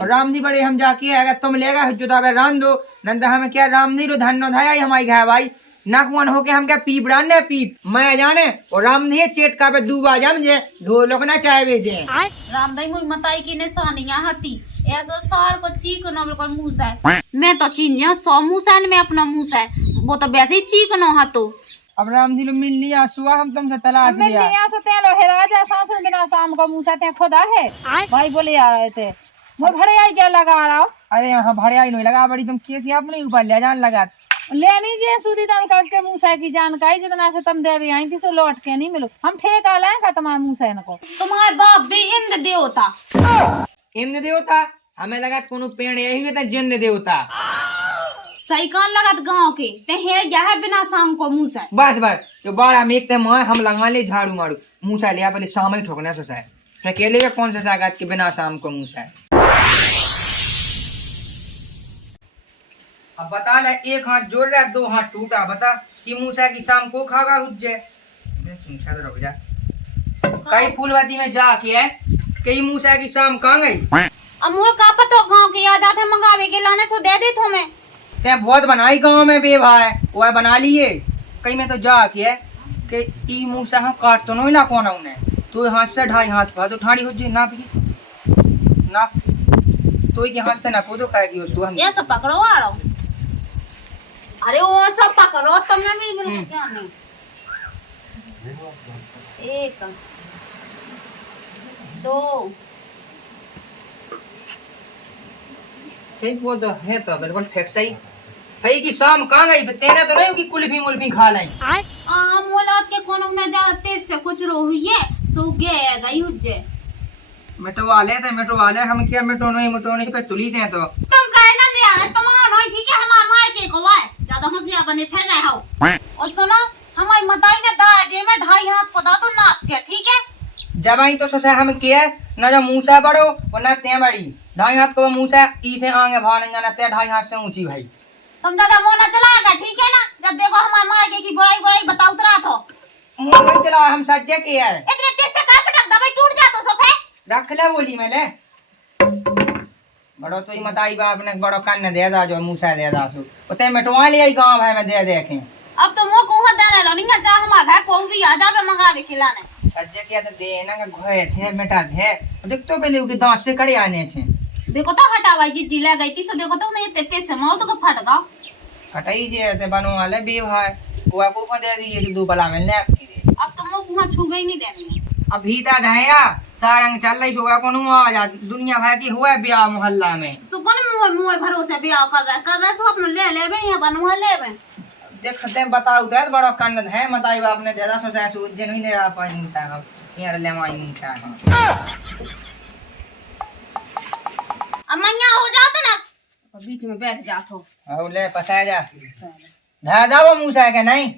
और राम जी बड़े हम जाके अगर तुम लेगा जुदा बे रान दो नंदा हमें क्या राम नहीं रो धन नो धाया हमारी घाय भाई नकवन होके हम क्या पीप डालने पीप मैं जाने और राम नहीं चेट का पे दूबा जमजे ढोलक ना चाहे बेचे राम दई मुई मताई की निशानियां हती ऐसो सार को चीक न बिल्कुल मुंह से मैं तो चीनिया 100 मुंह से में अपना मुंह से वो तो वैसे ही चीक न हतो अब राम जी लो मिल लिया सुआ हम तुमसे तलाश मिल लिया लिया सते लो हे राजा सासन बिना शाम को मुंह से ते खुदा है भाई बोले आ रहे थे वो भड़े आई क्या लगा रहा हो अरे यहाँ भड़िया ही नहीं लगा बड़ी तुम कैसे अपने ऊपर ले जान लगा लेनी जे सुधी तम करके मूसा की जानकारी जितना से तुम देवी आई थी सो लौट के नहीं मिलो हम ठेका लाएगा तुम्हारे मूसा को तुम्हारे बाप भी इंद्र देवता इंद्र देवता हमें लगा कोनो पेड़ यही हुए था जिंद देवता सही कान लगत गांव के ते हे या है बिना सांग को मुंह से बस बस जो बार हम एक मार हम लगा ले झाड़ू मारू मूसा लिया पहले शाम ही ठोकना सो साहब अकेले में कौन सा सागत के बिना शाम को मूसा अब बता ले एक हाथ जोड़ रहा दो हाथ टूटा बता कि मूसा की शाम को खागा हुज्जे पूछा तो रुक जा कई फूलवाती में जा के है कई मूसा की शाम कहाँ गई अब मुझे का पता गांव के याद आते मंगावे के लाने सो दे दे तुम्हें ते बहुत बनाई गांव में बे भाई वो बना लिए कई में तो जा के है कि ई मूसा हम काट तो नहीं ला कौन उन्हें तो हाथ से ढाई हाथ का तो ठाड़ी हो जे ना भी ना तो के हाथ से ना को तो खाएगी उसको हम ये सब पकड़ो आ रहा अरे वो सब पकड़ो तुमने भी बिल्कुल क्या नहीं एक दो ठीक वो तो है तो बिल्कुल फेंक सही भाई की शाम कहाँ गई तेरे तो नहीं कि कुल्फी मुल्फी खा लाई मोलाद के कोनो में ज्यादा तेज से कुछ रो हुई है तो गए गई हुज्जे मिटवा ले हम क्या मिटोने पे तुली दे तो तुम कहे ना ले आने तुम्हारा नहीं ठीक है हमारे माय के को है ज्यादा होशियार बने फिर रहे हो और सुनो हमारी मताई ने दाजे में 2.5 हाथ को दा तो नाप के ठीक है जब आई तो सोचा हम किया ना जब मूसा बड़ो और ना ते बड़ी 2.5 हाथ को मूसा ई से आगे भाव नहीं जाना ते 2.5 हाथ से ऊंची भाई तुम ज्यादा मुंह न चलाएगा ठीक है ना जब देखो हमारे माय की बुराई बुराई बताओ उतरा तो मुंह नहीं चला हम सज्जे किया है इतने तेज से का पटक दबाई टूट जा तो सोफे रख ले बोली मैं ले बड़ो तो ही मताई बाप ने बड़ो कान दे दा जो मूसा दे दा सो ओते मिटवा ले आई गांव भाई में दे दे के अब तो मुंह को देने लो नहीं जा हमारा घर को भी आ जावे मंगावे खिलाने सज्जे किया तो दे ना का घोए थे मिटा थे देख तो पहले उनके दांत से कड़े आने थे देखो तो हटावाई जी जिला गई थी सो देखो तो नहीं तेते से माओ तो फट गया हटाई जे ते बनो वाले बे भाई वो को दे दी एक दो बला में ले आपकी दे अब तो मुंह कुआं छू गई नहीं देनी अभी ता धया सारंग चल रही होगा कोनो आ जा दुनिया भर की हुआ ब्याह मोहल्ला में तो कौन मुंह भरोसे ब्याह कर रहा सो अपने ले लेबे या बनवा लेबे देखते बताओ तो बड़ा कान है मताई बाप ने ज्यादा सोचा सो जन ही नहीं रहा पाई मुसा पेड़ ले माई मुसा अमैया हो जाओ ना बीच में बैठ जात हो आओ ले पसा जा धा दा वो मुसा के नहीं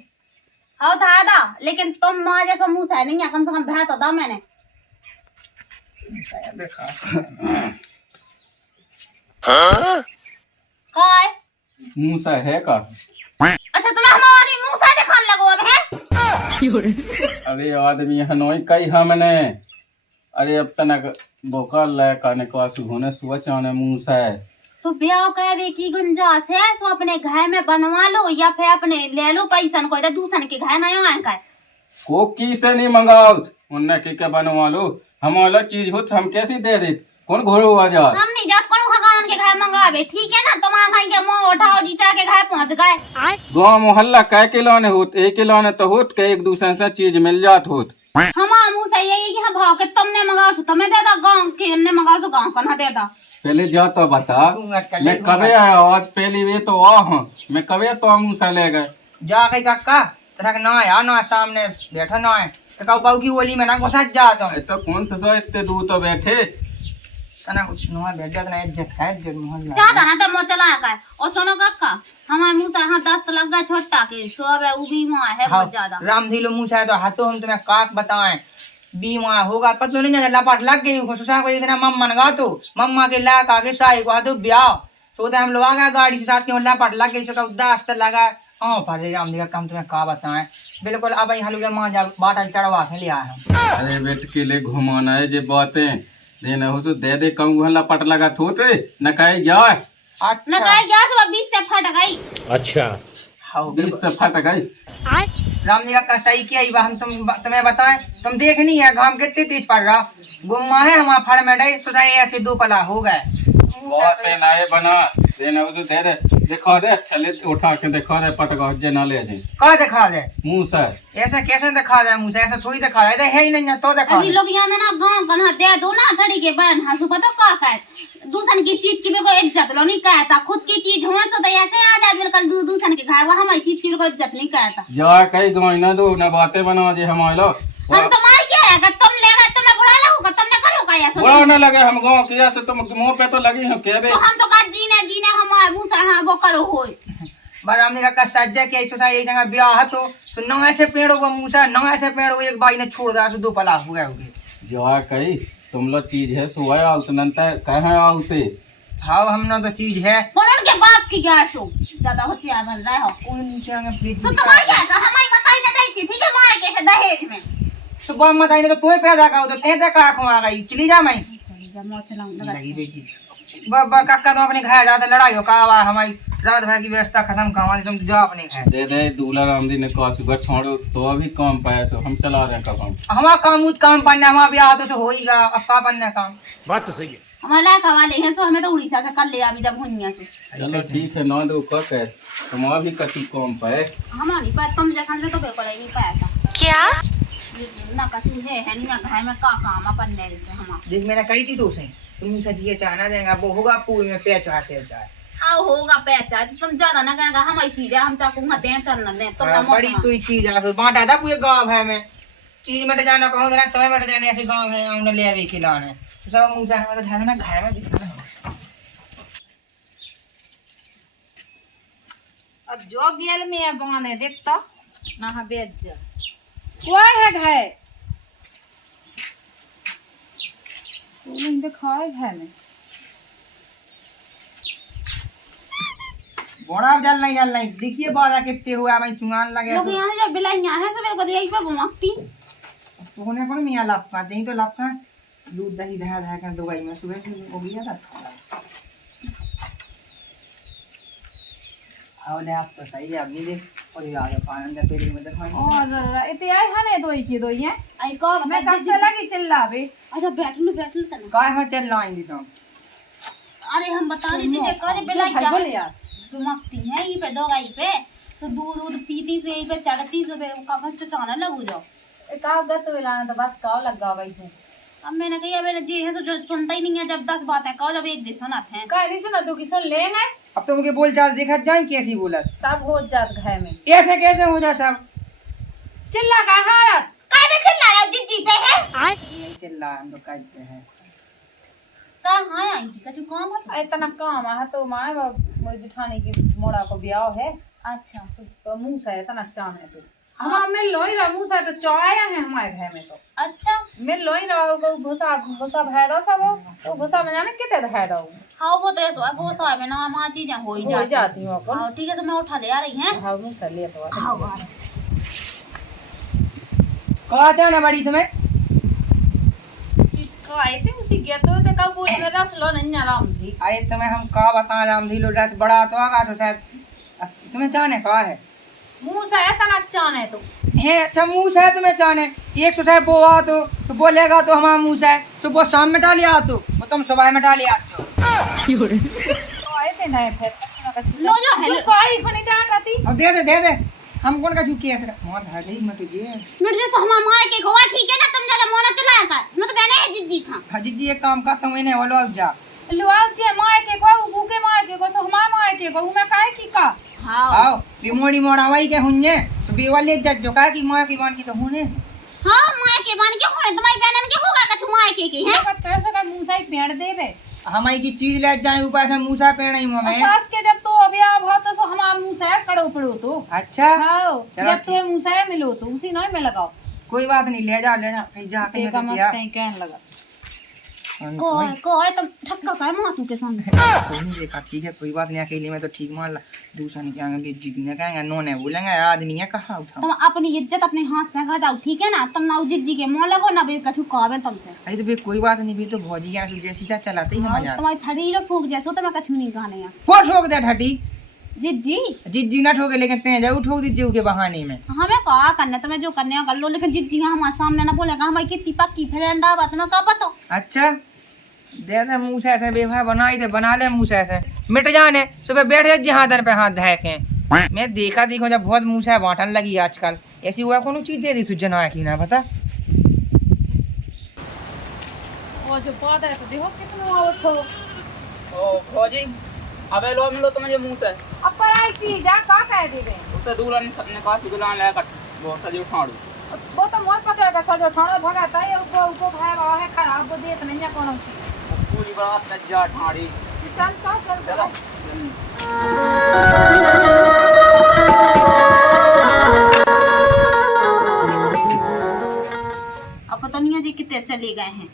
आओ दादा लेकिन तुम मां जैसा मुंह से नहीं है कम से कम धा तो दा मैंने देखा काय मूसा है का अच्छा तुम्हें हमारी मुंह से दिखाने लगो अब है अरे आदमी हनोई कई हमने अरे अब तनक बोका ले काने को होने सुबह चाने मूसा है सो ब्याह करे की गुंजाइश है सो अपने घर में बनवा लो या फिर अपने ले लो पैसा को इधर दूसरे के घर ना आए का को की से नहीं मंगाओ उन्ने के बनवा लो हम अलग चीज हो हम कैसे दे दे कौन घोड़ो आ जा हम नहीं जात कौन भगवान के घर मंगावे ठीक है ना तुम्हारा खाई के मुंह उठाओ जीचा के घर पहुंच गए गाँव मोहल्ला कै के लाने होत एक के लाने तो होत के एक दूसरे से चीज मिल जात होत हमारा मुंह सही है कि हम भाव के तुमने मंगाओ सो तुम्हें दे दा गांव के ने मंगाओ सो गांव का ना दे दा पहले जा तो बता मैं कबे आया आज पहली वे तो आ हूँ मैं कबे तो मूसा ले गए जा कहीं काका तेरा ना या ना सामने बैठा ना है तो काऊ बाऊ की ओली में ना को साथ जाता हूँ तो कौन सा इतने दूर तो बैठे तना कुछ नवा बेजत ना इज्जत है इज्जत मोहल्ला ज्यादा ना तो मुंह चलाया का और सुनो काका हमारे मुंह से हाथ दस्त लग गया छोटा के सो है वो भी मुंह है बहुत ज्यादा राम धीलो मुंह है तो हाथों हम तुम्हें काक बताएं बीमा होगा पता नहीं ना लपाट लग गई सुसा को इतना मम्मा लगा तो मम्मा के ला आगे साई को हाथों ब्याह सोते हम लोग आ गए गाड़ी से सास के लपाट लग गई सो उदास लगा हाँ पर राम जी का काम तुम्हें का बताएं बिल्कुल अब यहाँ लोग माँ जा बाटा चढ़वा के ले आए हम अरे बेट के लिए घुमाना है जे बातें देने हो तो दे दे कहूँ लपट लगा थोते न कहे जाए न अच्छा कहे गया सुबह 20 से फट गई। हाँ 20 से फट गई। राम जी का सही किया ये हम तुम्हें बताएं, तुम देख नहीं है घाम कितनी तेज पड़ रहा, गुम्मा है हमारा फड़ में डे सोचा ऐसे दो पला हो गए। बहुत नाये बना देने हो तो दे दे दिखा दे अच्छा ले उठा के दिखा दे पटका जे ना ले जाए कहा दिखा दे मुंह से ऐसे कैसे दिखा दे मुझे, ऐसे थोड़ी दिखा दे है ही नहीं तो दिखा अभी दे। लोग यहाँ ना गांव कन्हा दे दो ना ठड़ी के बहन हंसू पता का है दूसरन की चीज की मेरे को इज्जत लो नहीं कहता, खुद की चीज हो तो ऐसे आ जाए बिल्कुल दूसरन के खाए वो हमारी चीज की मेरे को इज्जत नहीं कहता। जा कई गाँव ना दो ना बातें बना जे हमारे लो हम तो मार क्या है तुम लेगा तुम्हें बुरा लगेगा तुमने करो का ऐसा बुरा न लगे हम गाँव किया से तुम मुंह पे तो लगी हो के बे तो हम तो का जीने जीने हमारे मुंह से हाँ वो करो होए राम जी का सज्जा के सोचा एक जगह ब्याह है तो नौ ऐसे पेड़ हुआ मूसा नौ ऐसे पेड़ हुए एक भाई ने छोड़ दिया दो पला हो गए होगे। जा कई तुम लोग चीज है सुबह आलत नंता कहे आलते हाँ हम ना तो चीज है कौन के बाप की क्या सो ज्यादा होशियार बन रहे हो सो तो भाई क्या हमारी बताई ना दी थी ठीक है मार के है दहेज में सुबह मत आई तो तोय पैदा का तो ते का खुआ गई चली जा मैं लगी बेटी बाबा काका तो अपने घर जाते लड़ाई हो का हमारी रात भर की व्यवस्था खत्म करवा तुम जा अपने घर दे दे दूल्हा राम जी ने कहा सुबह छोड़ो तो अभी काम पाया सो हम चला रहे हैं काम हमारा काम उत काम पन्ना हमारा ब्याह तो होईगा अब का पन्ना काम बात तो सही है। हमारे लड़का वाले हैं सो हमें तो उड़ीसा से कर ले अभी जब हुनिया से चलो ठीक है ना दो कह है तुम अभी कछु काम पाए हमारी बात तुम जैसा ले तो पेपर नहीं पाया था क्या ना कछु है नहीं ना घर में का काम अपन ने से हम देख मैंने कही थी तो उसे तुम सजिए चाहना देगा वो होगा पूरी में पे चाहते जाए आओ होगा पैसा तुम ज्यादा ना कहेगा हमारी चीज है हम चाकू हते हैं चलना दे तुम ना बड़ी तू चीज है बांटा था पूरे गांव है में चीज मट जाना कहूँ ना तुम्हें मट जाने ऐसे गांव है हमने ले आवे खिलाने सब मुझे हमारा ध्यान ना घर में दिखा अब जो गेल में बहाने देखता ना बेच जा कोई है घर तुम दिखाए है में बड़ा जल नहीं देखिए बाजा कितने हुआ मैं चुंगान लगे लोग यहाँ जब बिलाइयाँ हैं सब मेरे को यही पे घुमाती तो होने पर मियाँ लाभ का दें तो लाभ का दूध दही दहा दहा कर दवाई में सुबह हो गया था आवले आप तो सही है अभी देख और ये आगे पानी का तेरी में देखो और इतने आए हने दोई की दोई है आई को मैं कब से लगी चिल्लावे अच्छा बैठ लो तना काय हो चल लाएंगे तो अरे हम बता रहे थे करे बिलाइयाँ बोले यार घुमाती हैं ये पे दो गाई पे तो दूध दूध पीती से यहीं पे चढ़ती से कागज तो चाना लगू जाओ एक गत लाना तो बस काव लग गया वैसे अब मैंने कहा मेरे जी है तो जो सुनता ही नहीं है जब 10 बातें कहो जब एक दिन सुनाते हैं काय नहीं सुना तू की सुन लेना अब तो मुझे बोल चाल देखा जाए कैसी बोला सब हो जात घर में ऐसे कैसे हो जाए सब चिल्ला का हारा काय में चिल्ला रहा जीजी पे है यही चल रहा हम लोग कहते हैं का हां आई का जो काम है इतना काम है तो मां वो जिठानी की मोड़ा को ब्याह है अच्छा तो मुंह से इतना चान है तो हाँ मिल लोई रहा मुंह से तो चाया है हमारे घर में तो अच्छा मिल लोई रहा वो भूसा भूसा भैदा सब तो भूसा में जाने कितने भैदा हो हाँ वो तो ऐसा है वो साहब है ना मां चीजें हो ही जाती हूँ अपन हाँ ठीक है तो मैं उठा ले आ रही हैं हाँ मुंह से ले तो हाँ कहते हैं ना बड़ी तुम्हें आए थे उसी गया तो का बोल में रस लो नहीं आराम थी अरे तुम्हें हम का बता रामधी लो रस बड़ा तो आगा तो शायद तुम्हें जाने का है मुंह से इतना चान है तो है अच्छा मुँह से तुम्हें जाने एक सौ वो आ तो बोलेगा तो हमारा मुँह से तो वो शाम में डाली आ तो वो तुम सुबह में डाली आते हो तो आए थे ना फिर लो जो है जो कोई खनी डांट आती अब दे दे हम कौन का झुकी ऐसे मोहन है नहीं मत ये मेरे जैसे हमारा मां के गोवा ठीक है ना तुम ज्यादा मोना चलाया कर मैं तो कहने है जीजी था हाजी जी एक काम करता हूँ इन्हें बोलो अब जा लुआल जे माय के को भूखे माय के को सो हमार माय के को मैं काहे की का हाँ आओ बिमोड़ी मोड़ा वही के हुन्ने तो बेवाले जज जो का की मां की बान की तो होने हाँ मां के बन के होने तुम्हारी बहनन के होगा कछु मां के है पर कैसे का मुंह से पेड़ देवे हमारी की चीज ले जाए ऊपर से मुंह से पेड़ नहीं मुंह में सास के जब तो अभी आप हो तो सो हमार मुंह से कड़ो पड़ो तो अच्छा हाँ चलो जब तो मुंह से मिलो तो उसी नॉय में लगाओ कोई बात नहीं ले जा फिर जाके देखा मैं मस्त किया कहीं कहने लगा को है तुम ठक्का काय माथू के सामने कोई नहीं देखा, ठीक है कोई बात नहीं, अकेले में तो ठीक मान ला, दूसरा नहीं कहेंगे बेइज्जती ना कहेंगे, नोने बोलेंगे आदमी है कहाँ उठा। तुम अपनी इज्जत अपने हाथ से घटाओ, ठीक है ना? तुम ना जिज्जी के मुंह लगो ना, बेर कछु कहबे तुमसे। अरे तो फिर कोई बात नहीं, फिर तो भौजी के आंसू जैसी जा चलाते ही हम मजा। तुम्हारी थड़ी रो फूक जैसो तो मैं कछु नहीं कहने या को ठोक दे ठटी, जिज्जी। जिज्जी ना ठोके लेकिन ते जाऊ ठोक दीजिए के बहाने में। हमें कहा करने, तुम्हें जो करने हो कर लो, लेकिन जिज्जी हमारे सामने ना बोलेगा हमारी कितनी पक्की फ्रेंड आ, तुम्हें क्या पता। अच्छा दे दे मुँह से ऐसे बेवफा बनाई थे, बना ले मुँह से ऐसे मिट जाने, सुबह बैठ जाए हाथ पे हाथ धैके। मैं देखा देखो जब बहुत मुँह से बांटन लगी आजकल, ऐसी हुआ कौन चीज दे दी सुजन आया की ना पता। और जो बात है तो देखो कितना आवत हो। ओ भौजी अबे लो मिलो तुम्हें मुंह से अब पर आई चीज आ का कह देबे। उसे दूर ने सबने पास गुलान लाया कट बहुत सा जो ठाड़ू वो तो मोर पता है सजो ठाणे भगाता है उको भाई बाबा है खराब वो देत नहीं है कोनो चीज पूरी बात सज्जा ठाड़ी चल चल चल अब पता नहीं है जी कितने चले गए हैं।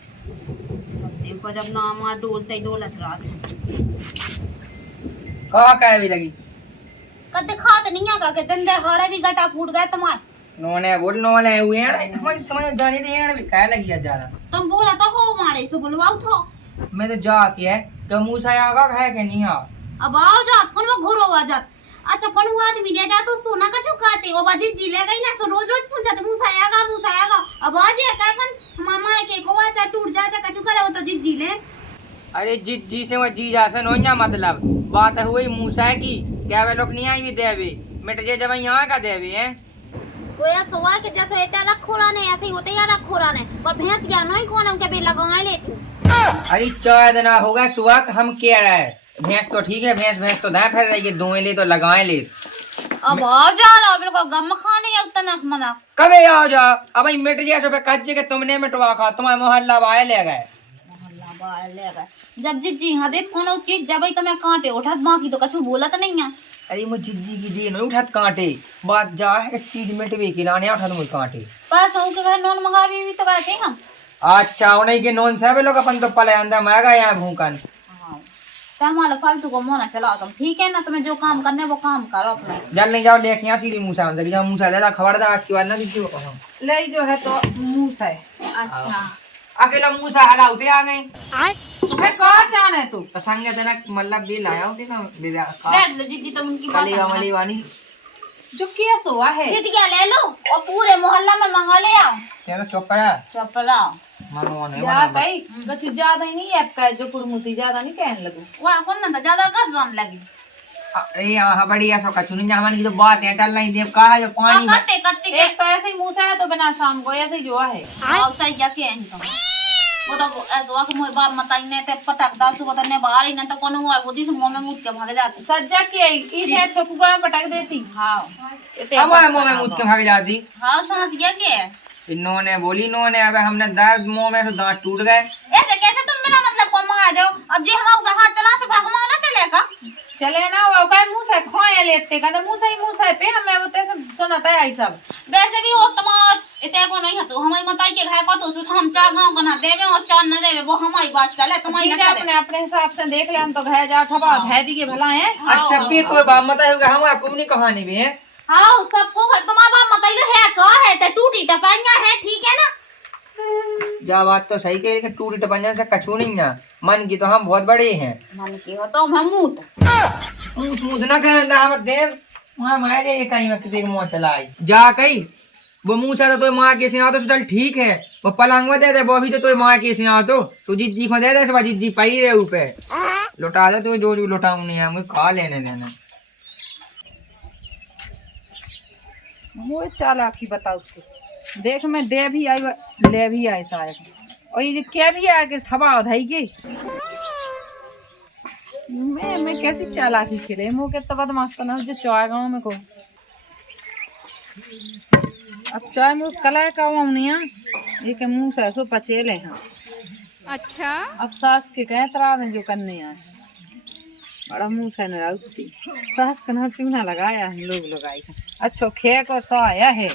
अब देखो जब नाम आ डोलते डोलत रात कहा कह भी लगी कद दिखाते नहीं आगा के दिन देर हाड़े भी गटा फूट गए तुम्हारे। नोने बोल नोने हुए हैं हमारी समझ जाने दे यार भी कह लगी है ज्यादा। तुम बोला तो हो मारे सो बुलवाओ थो। मैं तो जा के है तो मुँह से आगा है कि नहीं आ। अब आओ जात कौन वो घुरो आ जात। अच्छा कौन हुआ आदमी ले जा तो सोना का चुकाते वो बाजी जी ले गई ना सो रोज रोज पूछत मुँह से आएगा अब आज है का कौन मामा के को आचा टूट जा जा कछु करे वो तो जी ले। अरे जी से वो जी जासन हो जा मतलब बात हुई मूसा की क्या वे लोग नहीं आई भी देवे मिट जे जब यहाँ का देवे हैं वो या सवा के जैसे इतना रखो राने ऐसे ही होते या रखो राने पर भैंस क्या नहीं कौन उनके भी लगाए ले तू। अरे 4 दिन होगा सुबह हम क्या रहा है भैंस तो ठीक है भैंस तो दाएं फिर रही है दोए ले तो लगाए ले। अब आ जा रहा बिल्कुल गम खाने या उतना मना कभी आ जा अब भाई मिट जे सुबह कच्चे के तुमने मिटवा खा तुम्हारे मोहल्ला वाले ले गए मोहल्ला बाहर ले गए जब जिज्जी हाँ देख कोनो चीज जब ही तुम्हें कांटे उठत बाकी तो कछु बोलत नहीं है। अरे मुझे जिद्दी की दी नहीं उठत कांटे बात जा है कि चीज मिटवे की लाने उठत मुझे कांटे बस उनके घर नॉन मंगा भी तो कहते हम। अच्छा उन्हीं के नॉन सब लोग अपन तो पले अंदर मांगा यहाँ भूखन तो हमारा फालतू को मोना चलाओ तुम ठीक है ना तुम्हें जो काम करने वो काम करो अपना जल नहीं जाओ लेके यहाँ सीधी मूसा अंदर जाओ मूसा दादा खबरदार आज की बात ना दीजिए कसम ले जो है तो मूसा है। अच्छा अकेला मूसा हलाउते आ गए तुम्हें कहा जाने तू तो संगे जनक मतलब भी लाया होते ना बेदा का बैठ लो जिज्जी तुम उनकी बात कली वाली वानी जो किया सोआ है चिटिया ले लो और पूरे मोहल्ला में मंगा ले आओ तेरा चौपड़ा चपलाओ मनो नहीं जा कहीं कुछ ज्यादा ही नहीं है का जो कुड़मुती ज्यादा नहीं कहने लगू वहाँ कौन ना ज्यादा कर रन लगी अरे यहाँ बढ़िया सो कछु नहीं जामन की जो बात है चल नहीं देव कहा जो पानी में करते करते एक तो ऐसे ही मूसा है तो बिना शाम को ऐसे ही जो है आओ सही जाके हैं तुम वो तो ऐसा हुआ कि मोए बाप मताई ने ते पटक दाल सुबह तने बाहर ही ना तो कोनो हुआ वो दी मुंह में मुद के भाग जाती सज्जा की इसे छोकू को पटक देती। हाँ हमारे मुंह में मुद के भाग जाती। हाँ समझ गया के इन्होंने बोली इन्होंने अब हमने दांत मुंह में से दांत टूट गए ऐसे कैसे तुम बिना मतलब को मार जाओ अब जी हम ऊपर हाथ चला से हमारा ना चलेगा चले ना वो कहे मुंह से खोए लेते का तो मुंह से पे हमें वो ते सब सुनाता है सब वैसे भी और तुम्हारा इतने को नहीं है तो हमारी मताई के घर का तो हम चार गांव का ना देवे और चार ना देवे वो हमारी बात चले तुम्हारी ना चले अपने अपने हिसाब से देख ले हम तो घर जा ठबा भै दी के भला है। अच्छा फिर कोई बात मत होगा हम आपको नहीं कहानी भी है। हाँ सबको घर तुम्हारा बाप मताई है का है तो टूटी टपाइया है ठीक है ना जा बात तो सही कही लेकिन टूटी टपंजन से कछू नहीं ना मन की तो हम बहुत बड़े हैं मन की हो तो हम मूत मुझ ना कहना हम देव वहाँ मारे ये कहीं में किसी मुँह चलाई जा कहीं वो मुँह से तो माँ के सिया तो चल ठीक है वो पलंग में दे दे वो अभी तो माँ के सिया तो जिज्जी को दे दे सब जिज्जी पाई रहे ऊपर लौटा दे तो जो लौटाऊ नहीं है मुझे खा लेने देना वो चालाकी बताओ तू देख मैं दे भी आई ले भी आई शायद और ये क्या भी आ के ठबा धाई के मैं कैसी चालाकी खेले मुँह के तब बदमाश तो ना जो चाय गाँव में को अब चाय में कला का नहीं ये के मुँह से सो पचेले हैं। अच्छा अब सास के कहे तरा में जो करने आए बड़ा मुँह से न रखती सास का ना चूना लगाया हम लोग लगाई अच्छा खेक और सा आया है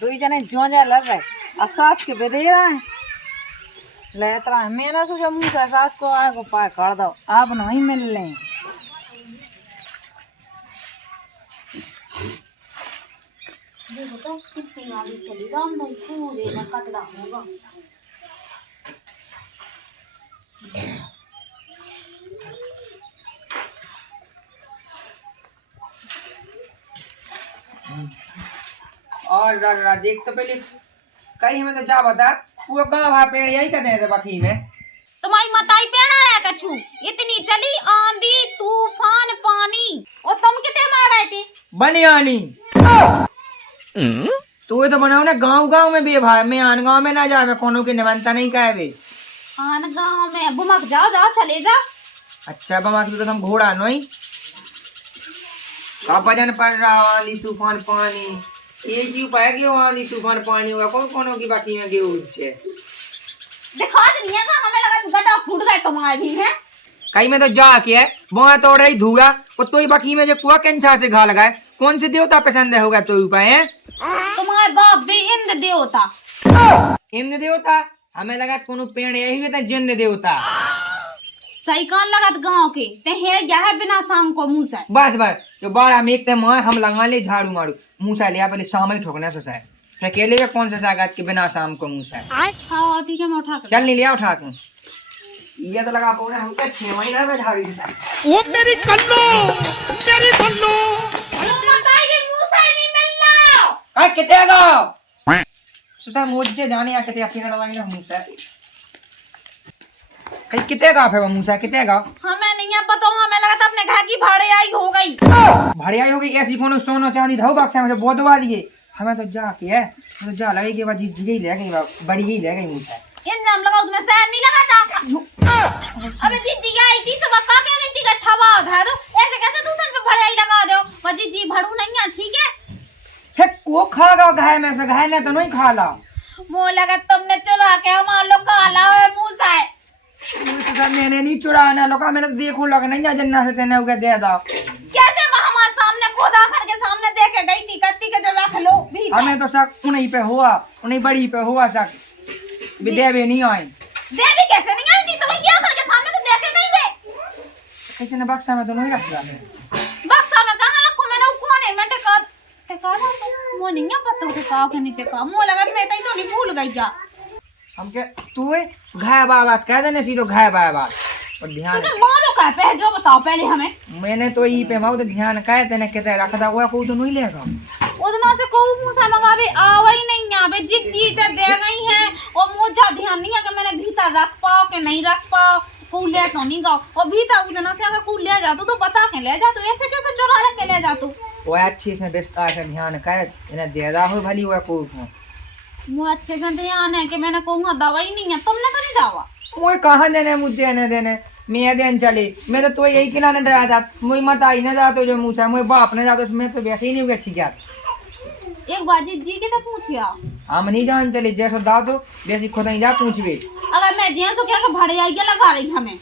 दो जने जो जा लड़ रहे अब सास के बेदे रहा है लेतरा है। मैंने सोचा मूसा सास को आए को पाए कर दो, आप नहीं मिल लें। देखो तो कितनी आगे चली राम भाई पूरे में कचरा होगा। और देख तो पहले कहीं हमें तो जा बता वो गाँव वहाँ पेड़ यही कहते हैं बखी में। तुम्हारी मताई पेड़ा है कछु, इतनी चली आंधी तूफान पानी, और तुम कितने मार रहे थे? बनियानी तो ये तो बनाओ ना गाँव गाँव में भी भाई, मैं आन गाँव में ना जाए, मैं कोनो की निमंत्रण नहीं कहे बे। आन गाँव में बुमक जाओ जाओ चले जाओ। अच्छा बमाक तो हम घोड़ा नहीं भजन पड़ रहा आंधी तूफान पानी, एक ही उपाय कि आंधी तूफान पानी होगा कौन कौन की बाकी में गेहूं छे दिखा दुनिया का, हमें लगा तू गड्ढा फूट गए तुम्हारे भी है। कहीं में तो जा के है वहां तो रही धूगा वो तो ही बाकी में जो कुआ कंछा से घा लगाए, कौन से देवता पसंद है होगा तो उपाय है? तुम्हारे बाप भी इंद्र देवता। इंद्र देवता हमें लगा कोनो पेड़ यही हुए जिंद देवता। सही कान लगत गांव के ते है या है बिना सांग को मुंह से। बस बस जो बार हम एक माँ हम लगा ले झाड़ू मारू मुँह से लिया पहले शाम ही ठोकना सोचा है अकेले में कौन सा सागत के बिना शाम को मुँह से। हाँ ठीक है मैं उठा कर चल नहीं लिया उठा के ये तो लगा पूरा हम क्या 6 महीना में झाड़ू से वो मेरी कल्लो मेरी कल्लो बताइए मुंह से नहीं मिलना। आ कितने गो सुसा मुझे जाने आ कितने अपने लगाएंगे मुँह से कहीं कितने का है वो मुँह से कितने का हमें नहीं पता, हमें लगा था अपने घर की भाड़े आई हो गई। भाड़ी आई होगी ऐसी कोनो सोनो चांदी धो बक्सा में से बहुत दबा दिए हमें तो जा के है तो जा लगेगी वो जी जी ले गई बड़ी ही ले गई मुँह से इंजाम लगाओ तुम्हें सहन नहीं लगा था। अबे दीदी आई थी सुबह का के गई थी गठवा उठा दो, ऐसे कैसे दूसरे पे भाड़े आई लगा दो। वो दीदी भड़ू नहीं है ठीक है। हे को खा गया घाय में से घाय ने तो नहीं खा ला मुंह लगा तुमने चुरा के हमारे लोग काला है मुंह से। तो मैंने नहीं चुराना लोका मैंने तो देखो लगा नहीं जन्ना से तेने उगे दे दो कैसे वो हमारे सामने खुदा कर के सामने देखे गई थी करती के जो रख लो भी हमें तो शक उन्हीं पे हुआ उन्हीं बड़ी पे हुआ शक विदेवी नहीं आई देवी कैसे नहीं आई थी तुम्हें क्या करके सामने तो देखे नहीं वे। कैसे ने बक्सा में तो नहीं रख दिया बक्सा में कहां रखूं मैंने, वो कौन है मैं टेका टेका दो वो नहीं पता टेका के नहीं टेका मुंह लगा मैं तो नहीं भूल गई क्या। हम के तू घाय बात कह देने सीधो घाय बात और ध्यान तूने मारो का पे जो बताओ पहले हमें। मैंने तो ई पे माउ तो ध्यान कहे तेने कहते रख दा हुआ को तो नहीं लेगा उतना से को मूसा मंगावे आवा ही नहीं आवे जिज्जी ते दे गई है और मुझे ध्यान नहीं है कि मैंने भीतर रख पाओ कि नहीं रख पाओ को ले तो नहीं गाओ और भीतर उतना से अगर को ले जा तो बता के ले जा, तो ऐसे कैसे चुरा के ले जा तू। वो अच्छे से बेस्ता से ध्यान कहे इन्हें दे दा हो भली हुआ को मुझे अच्छे से ध्यान है कि मैंने कहूँगा दवाई नहीं है तुमने तो नहीं दावा। मुझे कहाँ देने मुझे देने मैं देन चले मैं तो यही किनारे डरा था मुझे मत आई ना जा तो जो मुँह से मुझे बाप ने जा तो मैं तो वैसे ही नहीं अच्छी क्या एक बार जी के तो पूछिया हम नहीं जान चले जैसे दा तो वैसे खुद नहीं जा पूछवे अगर मैं दिया तो क्या भाड़े आई लगा रही हमें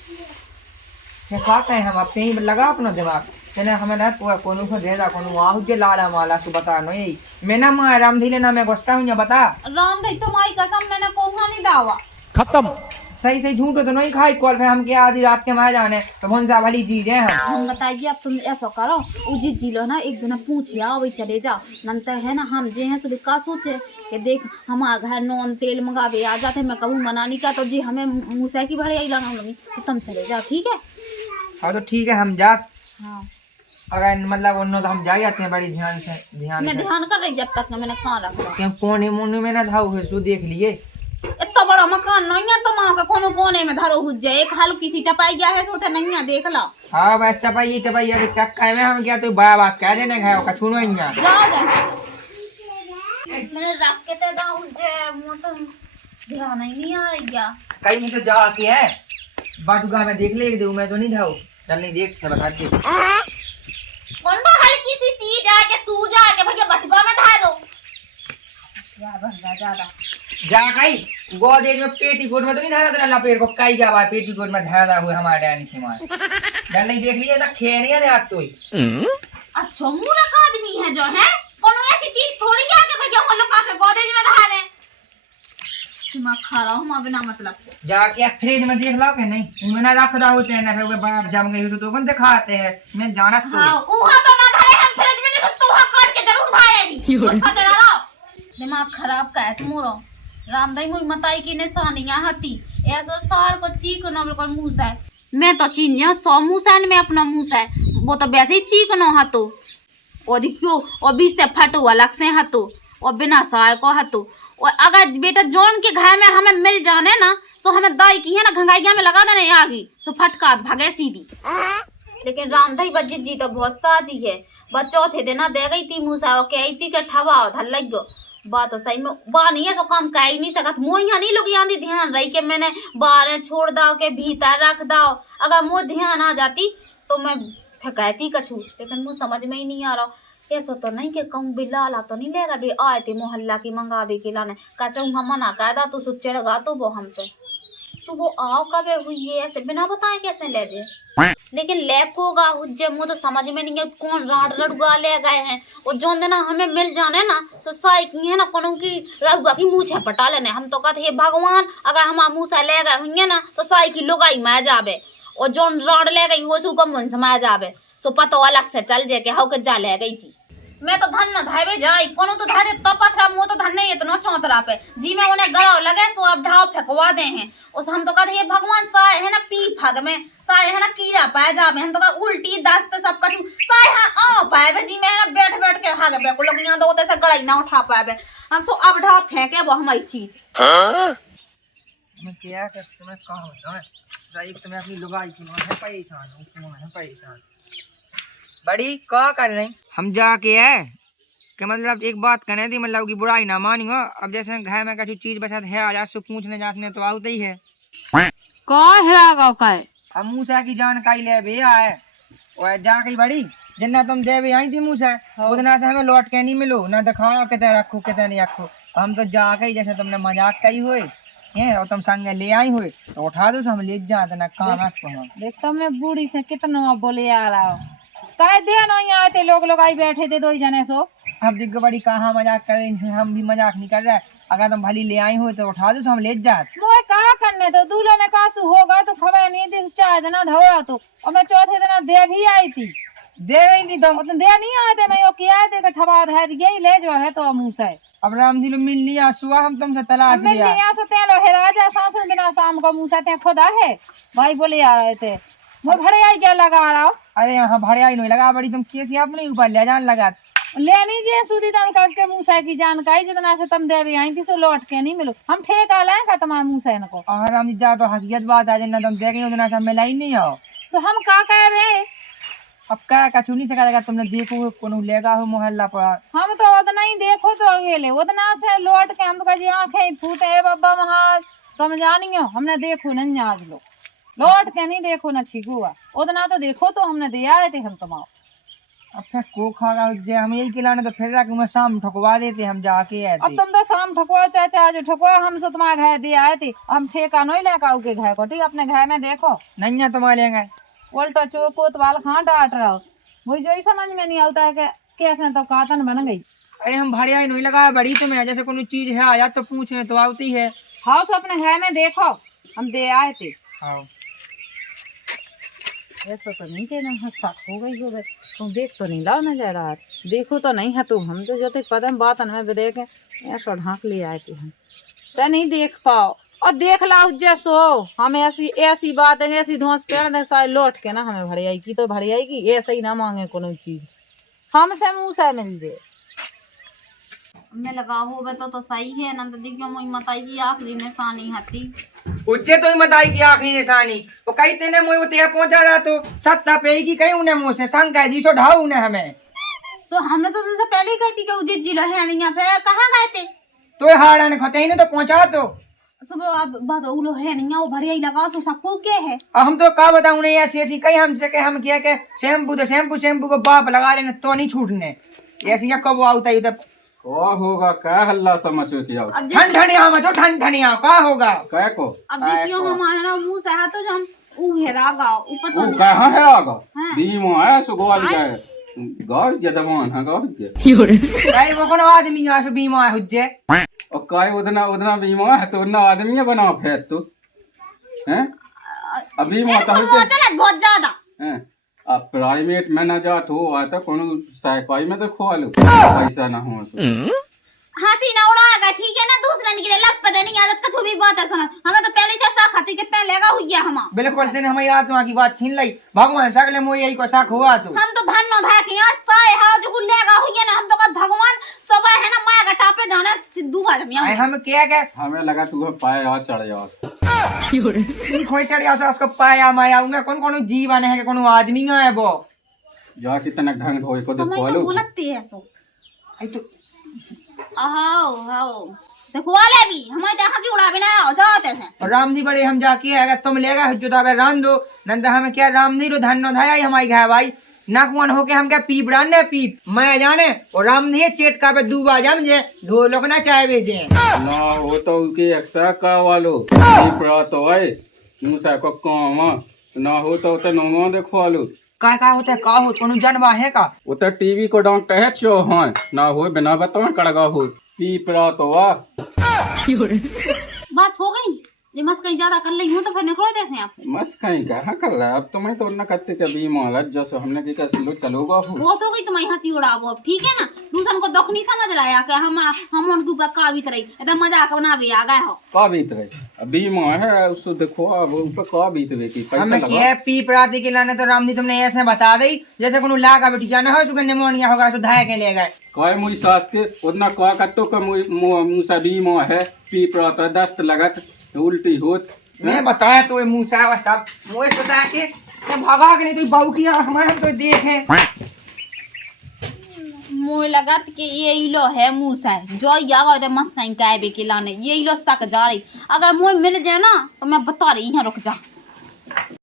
क्या कहें हम अपने ही लगा अपना दिमाग तेने हमें ना कोनो को दे दा कोनो आहु के लाला माला तू बता नो यही मैं ना मां राम धीले ना मैं गोस्ता हूं बता राम भाई तुम्हारी कसम मैंने कहूँगा नहीं दावा। खत्म सही सही झूठ तो नहीं खाई कॉल पे हम के आधी रात के मार जाने तो कौन सा वाली चीज है हम बताइए अब तुम ऐसा करो उजित जी लो ना एक दिन पूछिया वही चले जाओ नंतर है ना हम जे हैं सुबह का सोचे कि देख हमारा घर नॉन तेल मंगावे आ जाते मैं कहूँ मनानी का तो जी हमें मूसा की भाड़े आई लगा लूंगी तो तुम चले जाओ ठीक है। हाँ तो ठीक है हम जा हाँ अगर मतलब उन्होंने तो हम जा जाते हैं बड़ी ध्यान से मैं ध्यान कर रही जब तक मैंने कहाँ रखा क्यों कोने मुन्ने में ना था सो देख लिए इतना बड़ा मकान नहीं है तो माँ का कोनो कोने में धरो हुज जाए एक हल्की सी टपाई गया है सोते नहीं है देख ला। हाँ बस टपाई अरे चक्का में हम क्या तो बात कह देने गए कछुनो इन्या जाओ मैंने रख के ते दा हुज जाए मुंह तो ध्यान ही नहीं आ रही क्या कहीं नहीं तो जा के है बाटूगा में देख ले दे मैं तो नहीं धाऊ चल नहीं देख मैं बता दे कौन बा हल्की सी सीज आके सूज आके भैया बटुआ में धा दो क्या भरना ज्यादा जा कहीं गोदेज में पेटीकोट में तो नहीं धारा तेरा लपेट को कई क्या बात पेटीकोट में धारा हुए हमारे डैनी के मार डर नहीं देख लिया ना खे नहीं है आज तो अच्छा मूर्ख आदमी है जो है कोनो ऐसी चीज थोड़ी है कि भैया हम लोग का गोदेज में धा दे दिमाग खा रहा हूँ बिना मतलब के। जाके फ्रिज में देख लो कि नहीं, इनमें ना रखदा होते हैं ना, फिर वो बाप जम गई तो कौन दिखाते हैं। मैं जाना तो हाँ उहा तो ना धारे हम फ्रिज में नहीं तो वहां काट के जरूर धारे भी गुस्सा चढ़ा रहा दिमाग खराब का है तुमरो। रामदाई मुई मताई की निशानियां हती ऐसा सार को चीक न बिल्कुल मुंह से मैं तो चीनिया 100 मुंह से में अपना मुंह से वो तो वैसे ही चीक न हतो और देखियो और 20 से फटो अलग से हतो और बिना साय को हतो। और अगर बेटा जोन के घर में हमें मिल जाने ना तो हमें दाई की है ना घंगाइया में लगा देना आगी सो फटका भागे सीधी। लेकिन रामदाई बज्जित जी तो बहुत साजी है। बच्चों थे देना दे गई थी मुँह से कही थी के ठवा धर लग गयो बात तो सही में बा नहीं है सो काम कर ही नहीं सकत। मोहिया नहीं लोग आंधी ध्यान रही के मैंने बाहर छोड़ दाओ के भीतर रख दाओ। अगर मुँह ध्यान आ जाती तो मैं फेंकती कछू लेकिन मुँह समझ में ही नहीं आ रहा। ऐसा तो नहीं कि कहूँ भी लाला तो नहीं लेगा भी आए थे मोहल्ला की मंगावे के लाने कैसे हम मना कर दा तो चढ़गा तो वो हमसे सुबह आओ कब हुई है ऐसे बिना बताए कैसे ले दे। लेकिन लेको गा हुज्जे मुझे तो समझ में नहीं है कौन राड रड़ुआ ले गए हैं। और जोन देना हमें मिल जाने ना तो साई की है ना कोनो की रड़ुआ की मुँह छपटा लेने। हम तो कहते हे भगवान अगर हम मुँह से ले गए होंगे ना तो साई की लुगाई मैं जावे और जोन राड ले गई वो सुकम मुंह से मैं जावे सो पतो अलग से चल जे के हाउ के जा ले गई थी। मैं तो धन न धावे जाई कोनो तो धारे तो पथरा मुँह तो धन नहीं इतना चौतरा पे जी में उन्हें गराव लगे सो अब ढाव फेंकवा दे हैं। उस हम तो कहते हे भगवान साय है ना पी फग में साय है ना कीड़ा पाए जावे हम तो कह उल्टी दस्त सब कछु साय है आ पाए जी में है ना बैठ बैठ के हागे बे को लोग यहां दो से गड़ाई ना उठा पाए हम सो अब ढाव फेंके वो हमारी चीज। मैं क्या कर तुम्हें कहा होता है सही तुम्हें अपनी लुगाई की है परेशान हूं तुम है परेशान बड़ी का कर रही हम जाके है कि मतलब एक बात कहने थी मतलब की बुराई ना मानी हो। अब जैसे घर में कुछ चीज बचत है आज से पूछने जाने तो आते ही है का है आगा का अब मूसा की जानकारी ले भैया है और जाके बड़ी जिन्ना तुम देवे आई थी मूसा उतना से हमें लौट के नहीं मिलो ना दिखाओ कितने रखो कितने नहीं रखो। हम तो जाके ही जैसे तुमने मजाक कही हुए ये और तुम संग ले आई हुए तो उठा दो हम ले जाते ना काम आपको देख तो मैं बूढ़ी से कितना बोले आ रहा हूँ काय दे नहीं आए थे लोग आई बैठे थे 2 जने सो। अब दिग्ग बड़ी कहाँ मजाक कर रही हम भी मजाक नहीं कर रहे। अगर तुम भली ले आई हो तो उठा दो हम ले जाते मोए कहा करने तो दूल्हे ने कासू होगा तो खबर नहीं थी 4 दिन धोया तो और मैं चौथे दिन दे भी आई थी दे रही थी तुम तो दे नहीं आए थे मैं यो किया थे कि ठबा है यही ले जो है तो मुँह से अब राम जी मिल लिया सुआ हम तुमसे तलाश मिल लिया लिया सो ते लो है राजा सांस बिना शाम को मुँह से ते खुदा है भाई बोले आ रहे थे वो भड़े आई क्या लगा रहा हो। अरे यहाँ भड़िया ही नहीं लगा बड़ी तुम कैसे अपने ऊपर ले जान लगा लेनी जे सुधी तम करके मूसा की जानकारी जितना से तुम देवी आई थी सो लौट के नहीं मिलो हम ठेका लाएंगे तुम्हारे मूसा को। और राम जी जा तो हकीकत बात है जितना तुम देख रही हो उतना से मिला ही नहीं आओ सो हम का कहे बे अब क्या कछु नहीं सका तुमने देखो कोनो लेगा हो मोहल्ला पर हम तो उतना ही देखो तो अकेले उतना से लौट के हम तो कहे आंखें फूटे बाबा महाज तुम जानियो हमने देखो नहीं आज लो लौट के नहीं देखो न छीगुआ उतना तो देखो तो हमने दिया आए थे हम तुम्हारा। अब फिर को खागा जे हम यही खिलाने तो फिर रख मैं शाम ठकवा देते हम जाके आए अब तुम तो शाम ठकुआ चाचा आज ठकुआ हम से तुम्हारे घर दिया आए थे हम ठेका नहीं लेकर आओ के घर को ठीक अपने घर में देखो नहीं है तुम्हारे लेंगे उल्टा चोकोत वाल कहाँ डांट रहा हो मुझे जो ही समझ में नहीं आता है कि कैसे तो कातन बन गई। अरे हम भड़िया ही नहीं लगा बड़ी तुम्हें जैसे कोनो चीज है आ जा तो पूछे तो आती है। हाँ सो अपने घर में देखो हम दे आए थे। हाँ ऐसा तो नहीं कहना शक हो गई तुम देख तो नहीं लाओ ना जरा देखो तो नहीं है तुम हम तो जो तक कदम बात में भी देखे ऐसा ढांक ले आए थे हम तो नहीं देख पाओ और देख लाओ जैसो हमें ऐसी बात है ऐसी धोस पेड़ सारे लौट के ना हमें भड़ियाई की तो भड़ियाई की ऐसे ही ना मांगे कोनो चीज हमसे मुँह से मिल जाए मैं लगा हो तो सही है नंद देखियो मोई मताई की आखिरी निशानी हती उच्चे तो ही मताई की आखिरी निशानी वो कही तेने मोई उते पहुंचा रहा तो सत्ता पे की कहीं उन्हें मुंह से शंका जी सो ढाऊ उन्हें हमें तो हमने तो तुमसे पहले ही कहती कि उजित जिला है नहीं फिर कहाँ गए थे तो हाड़न खते ही ने तो पहुंचा तो सुबह अब बात उलो है नहीं वो बढ़िया ही लगा तो सबको क्या है। अब हम तो का बताऊं नहीं ऐसी ऐसी कहीं हमसे के हम किया के शैम्पू तो शैम्पू को बाप लगा लेने तो नहीं छूटने ऐसी या कब आता है उधर क्या होगा क्या हल्ला समझो किया ठंड ठंडिया में तो ठंड ठंडिया क्या होगा क्या को अब देखियो हमारा मुंह से हाथ तो हम हेरागा ऊपर तो कहाँ है आगा बीमा है सो गोवाल का गाँव जदमान है गाँव भाई वो कोनो आदमी आ सो बीमा है हुज्जे और काय उधना उधना बीमा है तो उतना आदमी है बना फिर तो हैं अभी माता इनको वो चलत बहुत ज्यादा हैं अब प्राइवेट में ना जात हो आता कोनो सरकारी में तो खवा लो पैसा ना हो तो हंसी ना उड़ाएगा ठीक है ना दूसरा निकले लप पता नहीं आदत का भी बात है सुना हमें तो पहले से ऐसा खाते कितना लेगा हुई है हम बिल्कुल तेने हमारी आत्मा की बात छीन ली भगवान सकले मोह यही को शक हुआ तो हम तो धन नो धा के यहाँ साए हाउ जो लेगा हुई है ना हम तो का भगवान सब है ना माया का टापे जाना सिद्धू भाजम आए यहाँ हम क्या क्या हमें लगा तू पाए और चढ़ जाओ खोई चढ़िया से उसको पाया माया उनका कौन कौन जीव आने है कौन आदमी है वो जा कितना ढंग हो को तो मैं देखो तो लो बोलती है सो आई तो आओ आओ देखो वाले भी हमारे तो हंसी उड़ा बिना हो जाते हैं राम जी बड़े हम जाके अगर तुम लेगा जो तो रान दो नंदा हमें क्या राम नहीं रो धन नो धाया हमारी घर भाई नाकवन होके हम क्या पीप डालने पीप मैं जाने और राम नहीं चेट का पे दूबा जमजे ढोलक ना चाहे बेचे ना वो तो उनकी एक्सा का वालो प्रात होए मूसा को काम ना हो तो नोंगो देखो वालो का होता है का हो कोनो जानवा है का वो तो टीवी को डांट है चो हाँ ना हो बिना बताओ कड़गा हो पी प्रात हुआ बस हो गई ये मस्त कहीं ज्यादा कर ली हूँ तो फिर निकलो जैसे आप मस्त कहीं कहाँ कर रहा है अब तो मैं तो ना करते कभी मोहलत जैसे हमने की कैसे लो चलोगा हो वो तो गई तुम्हारी हंसी उड़ावो अब ठीक है ना दूसरन को दुख नहीं समझ रहा है कि हम उनके ऊपर का भी तरह एकदम मजाक बना भी आ गए हो का बीत रहे अभी माँ है उसको देखो अब ऊपर का बीत रही की पैसा हमें लगा क्या पी प्राते के लाने तो राम जी तुमने ऐसे बता दी जैसे कोनो ला का बेटी जाना हो चुके निमोनिया होगा तो धाय के ले गए काय मुई सास के उतना का कत्तो का मुसा भी माँ है पी प्रात दस्त लगत उल्टी होत मैं बताया तो ये मूसा व सब मोए बताया कि ये भगा के नहीं तो बहू की हमारे हम तो देखे मुझे लगा कि ये इलो है मूसा है जो यागा तो मस्त कहीं काय बे के लाने ये इलो सक जा रही अगर मुझे मिल जाए ना तो मैं बता रही यहाँ रुक जा